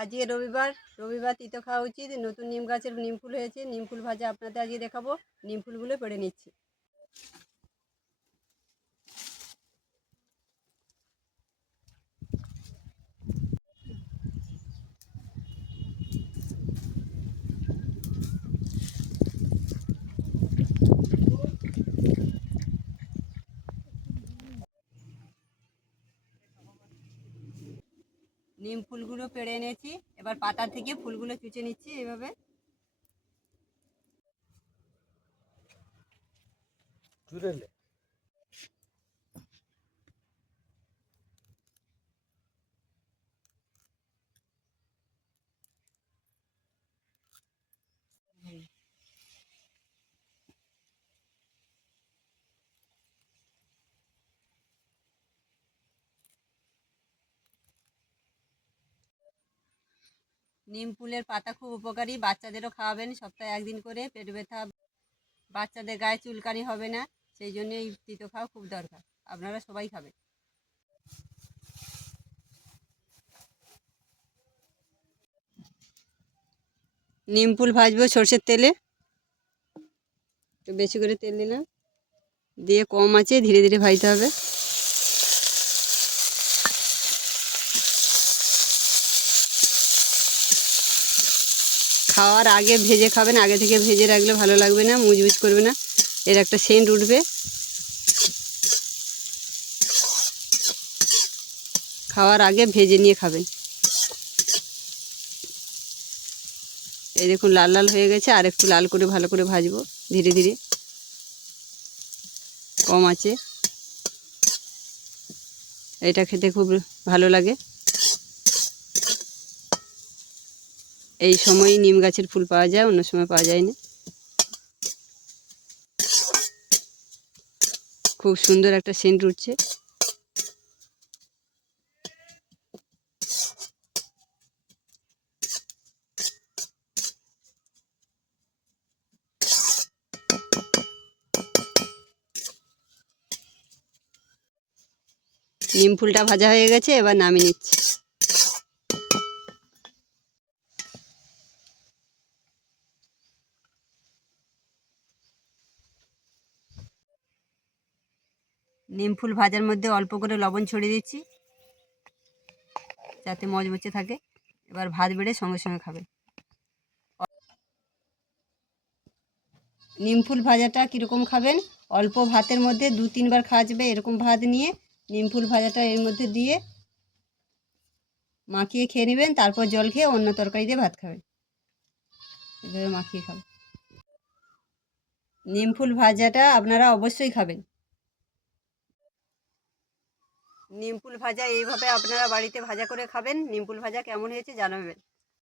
আজকে রবিবার তিতো খাওয়া উচিত। নতুন নিম গাছের নিম ফুল হয়েছে, নিম ফুল ভাজা আপনাদের আজকে দেখাবো। নিম ফুলগুলো পেড়ে নিচ্ছি। নিম ফুলগুলো পেড়ে এনেছি, এবার পাতা থেকে ফুলগুলো চুচে নিচ্ছি এইভাবে। নিম ফুলের পাতা খুব উপকারী, বাচ্চাদেরও খাওয়াবেন সপ্তাহে একদিন করে। পেট ব্যথা, বাচ্চাদের গায়ে চুলকানি হবে না, সেই জন্য এই তিতো খাওয়া খুব দরকার। আপনারা সবাই খাবেন। নিম ফুল ভাজবো সর্ষের তেলে, একটু বেশি করে তেল দিলাম, দিয়ে কম আছে ধীরে ধীরে ভাজতে হবে। খাওয়ার আগে ভেজে খাবেন, আগে থেকে ভেজে রাখলে ভালো লাগবে না, মুজমুজ করবে না, এর একটা সেন্ট উঠবে। খাওয়ার আগে ভেজে নিয়ে খাবেন। এই দেখুন লাল লাল হয়ে গেছে, আর একটু লাল করে ভালো করে ভাজবো ধীরে ধীরে, কম আছে। এটা খেতে খুব ভালো লাগে। এই সময়ই নিম গাছের ফুল পাওয়া যায়, অন্য সময় পাওয়া যায় না। খুব সুন্দর একটা সেন্ট উঠছে। নিম ফুলটা ভাজা হয়ে গেছে, এবার নামিয়ে নিচ্ছি। নিম ফুল ভাজার মধ্যে অল্প করে লবণ ছড়িয়ে দিচ্ছি যাতে মচমচে থাকে। এবার ভাত বেড়ে সঙ্গে সঙ্গে খাবে। নিম ফুল ভাজাটা কীরকম খাবেন, অল্প ভাতের মধ্যে 2-3 বার খাওয়া যাবে এরকম ভাত নিয়ে নিম ফুল ভাজাটা এর মধ্যে দিয়ে মাখিয়ে খেয়ে নেবেন। তারপর জল খেয়ে অন্য তরকারি দিয়ে ভাত খাবেন, এভাবে মাখিয়ে খাবেন। নিম ফুল ভাজাটা আপনারা অবশ্যই খাবেন। নিম ফুল ভাজা এইভাবে আপনারা বাড়িতে ভাজা করে খাবেন। নিম ফুল ভাজা কেমন হয়েছে জানাবেন।